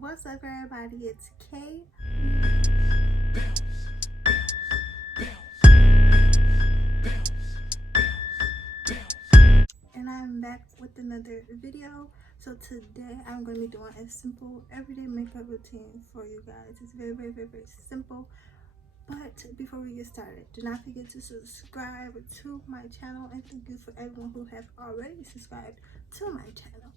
What's up, everybody? It's Kay. And I'm back with another video. So today I'm going to be doing a simple everyday makeup routine for you guys. It's very simple. But before we get started, do not forget to subscribe to my channel, and thank you for everyone who has already subscribed to my channel.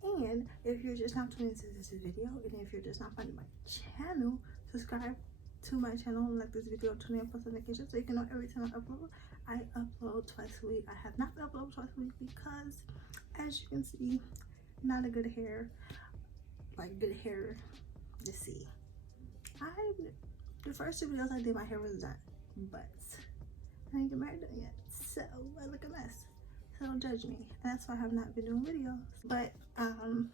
And if you're just not tuning into this video, and if you're just not finding my channel, subscribe to my channel and like this video, turn on post notifications so you can know every time I upload. I upload twice a week. I have not uploaded twice a week because, as you can see, not a good hair, like good hair to see. The first two videos I did, my hair was done, but I didn't get married done yet, so I look a mess. So don't judge me. And that's why I have not been doing videos. But the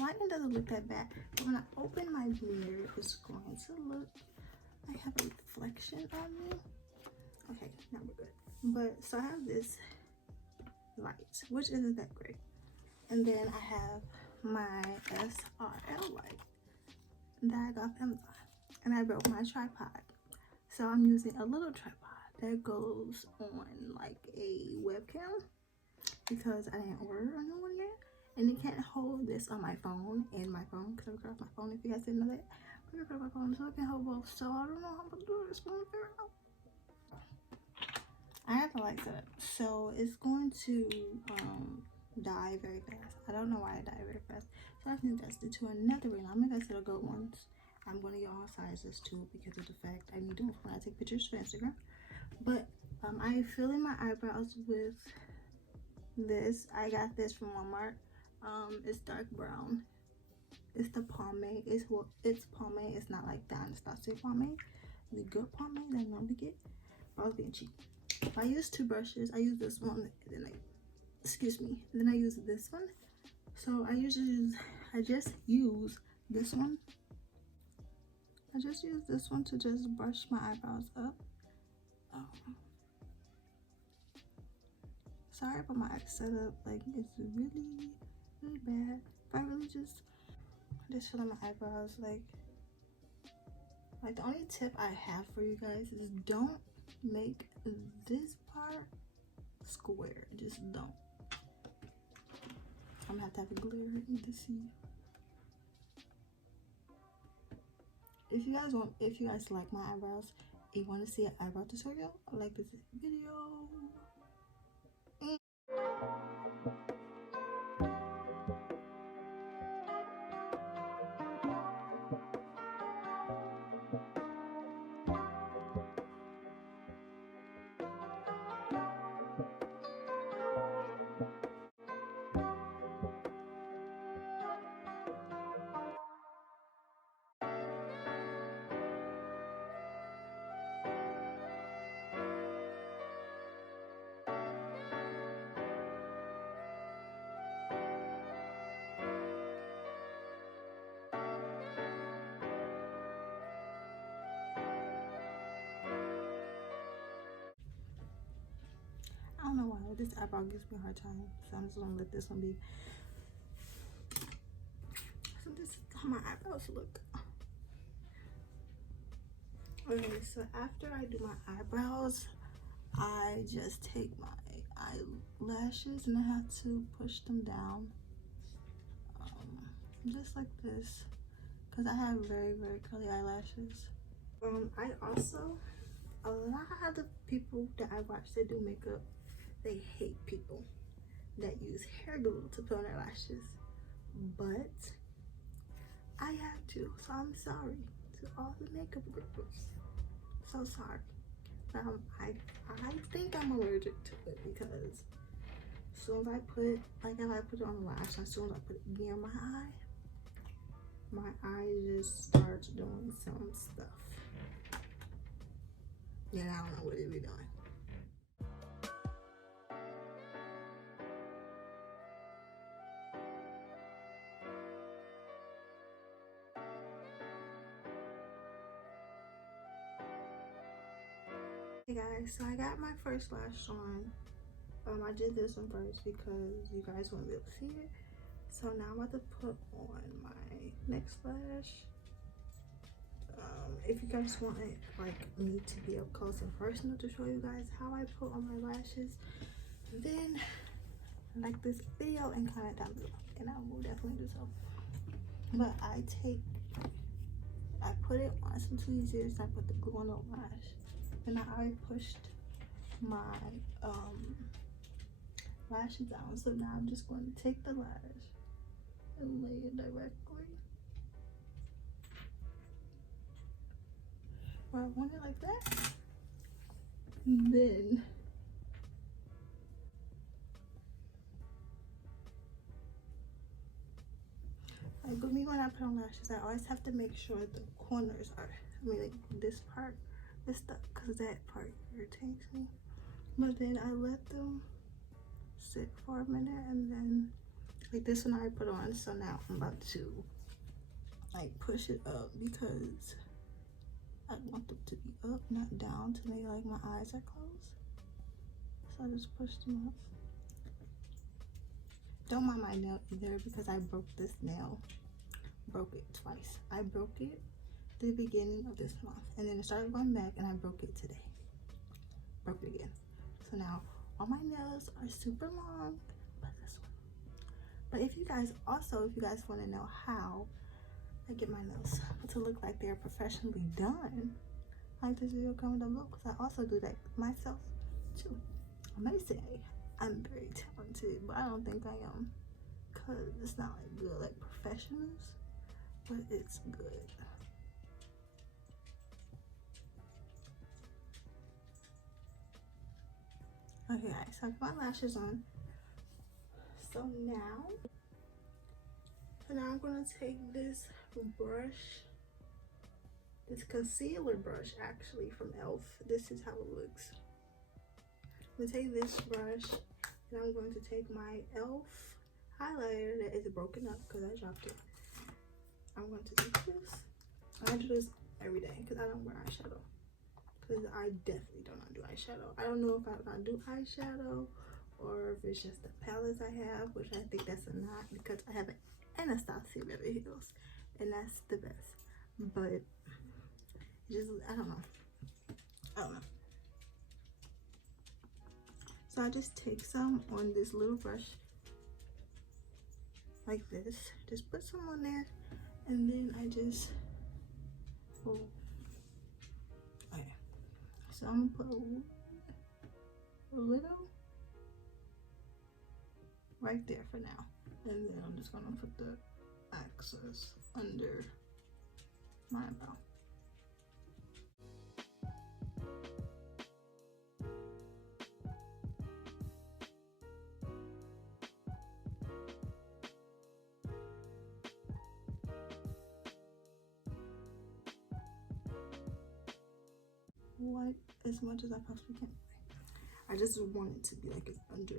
lighting doesn't look that bad. But when I open my mirror, it's going to look, I have a reflection on me. Okay, now we're good. But so I have this light, which isn't that great. And then I have my SRL light that I got from Amazon. And I broke my tripod. So I'm using a little tripod that goes on like a webcam because I didn't order a new one yet. And it can't hold this on my phone and my phone because I record off my phone, if you guys didn't know that. I record my phone so it can hold both. So I don't know how I'm gonna do this. I have the light set up. So it's going to die very fast. I don't know why it died very fast. So I can invest it to another ring. I'm invested in good ones. I'm going to get all sizes too because of the fact I need them when I take pictures for Instagram. But I fill in my eyebrows with this. I got this from Walmart. It's dark brown. It's the pomade. It's pomade. It's not like Anastasia pomade. The good pomade that I normally get. I was being cheap. If I use two brushes, I use this one, and then then I use this one. So I just use this one. I just use this one to just brush my eyebrows up. Sorry about my setup, like it's really bad. But I really just fill in my eyebrows. Like the only tip I have for you guys is don't make this part square. Just don't. I'm gonna have a glare to see. If you guys like my eyebrows, if you want to see an eyebrow tutorial, like this video. I don't know why this eyebrow gives me a hard time, so I'm just gonna let this one be. So this is how my eyebrows look. Okay, so after I do my eyebrows, I just take my eyelashes and I have to push them down, just like this, because I have very curly eyelashes. I also, a lot of the people that I watch that do makeup, they hate people that use hair glue to put on their lashes, but I have to, so I'm sorry to all the makeup girls. So sorry. I think I'm allergic to it because as soon as I put, like if I put it on the lash, as soon as I put it near my eye just starts doing some stuff. Yeah, I don't know what it be doing. Hey guys, so I got my first lash on. I did this one first because you guys won't be able to see it. So now I'm about to put on my next lash. If you guys want it, like me to be up close and personal to show you guys how I put on my lashes, then like this video and comment down below, and I will definitely do so. But I put it on some tweezers. I put the glue on the lash, and I already pushed my lashes down. So now I'm just going to take the lash and lay it directly where I want it, like that. And then like with me, when I put on lashes, I always have to make sure the corners are, I mean like this part is stuck, because that part irritates me. But then I let them sit for a minute, and then like this one I put on. So now I'm about to like push it up, because I want them to be up, not down, to make like my eyes are closed. So I just pushed them up. Don't mind my nail either, because I broke this nail. Broke it twice. I broke it the beginning of this month, and then it started going back, and I broke it today. Broke it again. So now all my nails are super long, but this one. But if you guys want to know how I get my nails to look like they're professionally done, like this video, comment down below, because I also do that myself too. I may say I'm very talented, but I don't think I am, because it's not like good like professionals, but it's good. Okay guys, so I got my lashes on. So now I'm gonna take this brush, this concealer brush actually from e.l.f. This is how it looks. I'm gonna take this brush, and I'm going to take my e.l.f. highlighter that is broken up because I dropped it. I'm going to do this. I do this every day because I don't wear eyeshadow. Because I definitely do not do eyeshadow. I don't know if I do eyeshadow or if it's just the palettes I have, which I think that's a not, because I have an Anastasia Beverly Hills, and that's the best. But just, I don't know. So I just take some on this little brush like this. Just put some on there, and then I just, oh, okay. So I'm gonna put a little right there for now, and then I'm just gonna put the excess under my eyebrow. What as much as I possibly can. I just want it to be like it's under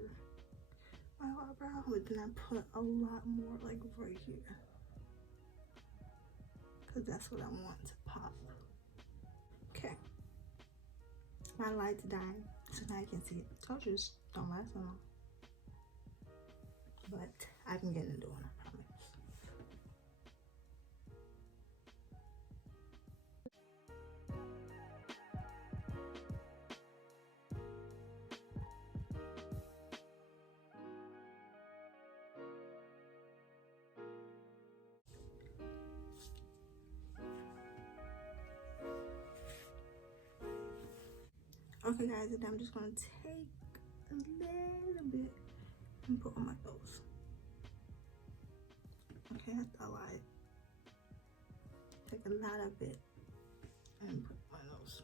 my eyebrow, but then I put a lot more like right here, because that's what I want to pop. Okay, my light's dying, so now I can see it. Told you, just don't last so long, but I can get into one, I promise. Okay guys, and I'm just gonna take a little bit and put on my nose. Okay, I thought I'd take a lot of it and put on my nose.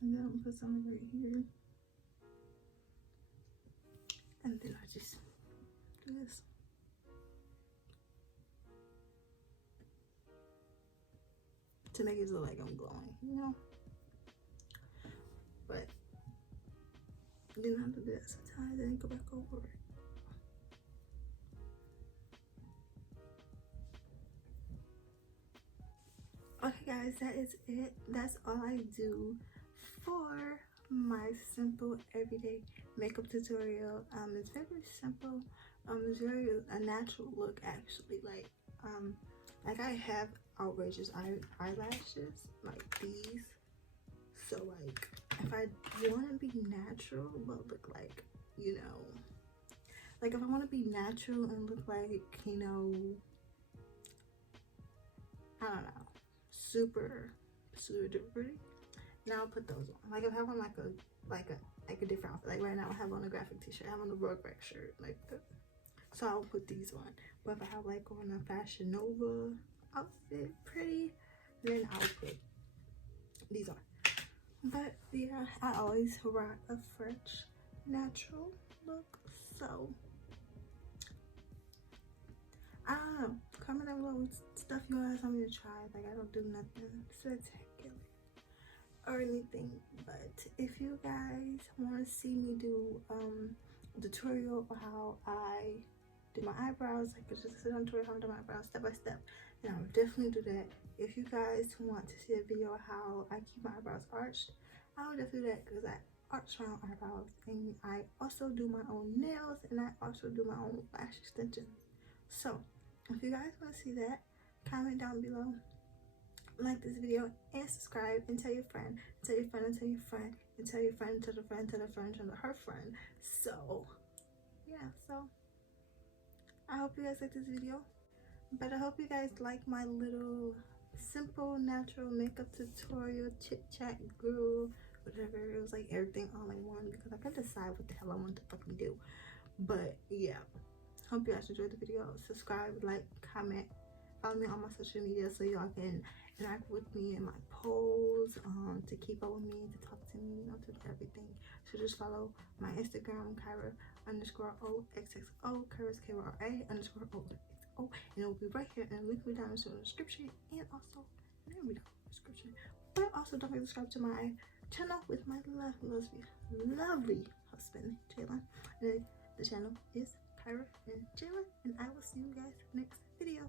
And then I'm gonna put some right here. And then I just do this. To make it look like I'm glowing, you know? But you didn't have to do that sometimes and go back over it. Okay guys, that is it. That's all I do for my simple everyday makeup tutorial. It's very simple, It's very a natural look actually. Like I have outrageous eyelashes like these. So like if I want to be natural but look like, you know, like if I want to be natural and look like, you know, I don't know, super duper pretty, then I'll put those on. Like if I want like a different outfit, like right now I have on a graphic t-shirt, I have on a Rugrats shirt, like that. So I'll put these on. But if I have like on a Fashion Nova outfit, pretty, then I'll put these on. But yeah, I always rock a fresh, natural look. So I don't know. Comment down below what stuff you guys want me to try. Like I don't do nothing spectacular or anything. But if you guys want to see me do a tutorial on how I do my eyebrows, like just sit on tutorial how I do my eyebrows step by step, then I will definitely do that. If you guys want to see a video of how I keep my eyebrows arched, I will definitely do that because I arch my own eyebrows, and I also do my own nails, and I also do my own lash extensions. So if you guys want to see that, comment down below, like this video, and subscribe, and tell your friend, tell your friend, and tell your friend, and tell your friend, tell the friend, tell the friend, tell her friend. So yeah, so I hope you guys like this video, but I hope you guys like my little simple natural makeup tutorial, chit chat girl, whatever. It was like everything all in one because I couldn't decide what the hell I wanted to fucking do. But yeah, hope you guys enjoyed the video. Subscribe, like, comment, follow me on my social media so y'all can interact with me in my polls, to keep up with me, to talk to me, you know, to everything. So just follow my Instagram, Kyra_OXXO, Kyra's KYRA_OXXO, and it will be right here and link me down in the description, and also in the description. But also don't forget to subscribe to my channel with my lovely husband, Jalen. The channel is Kyra and Jalen, and I will see you guys next video.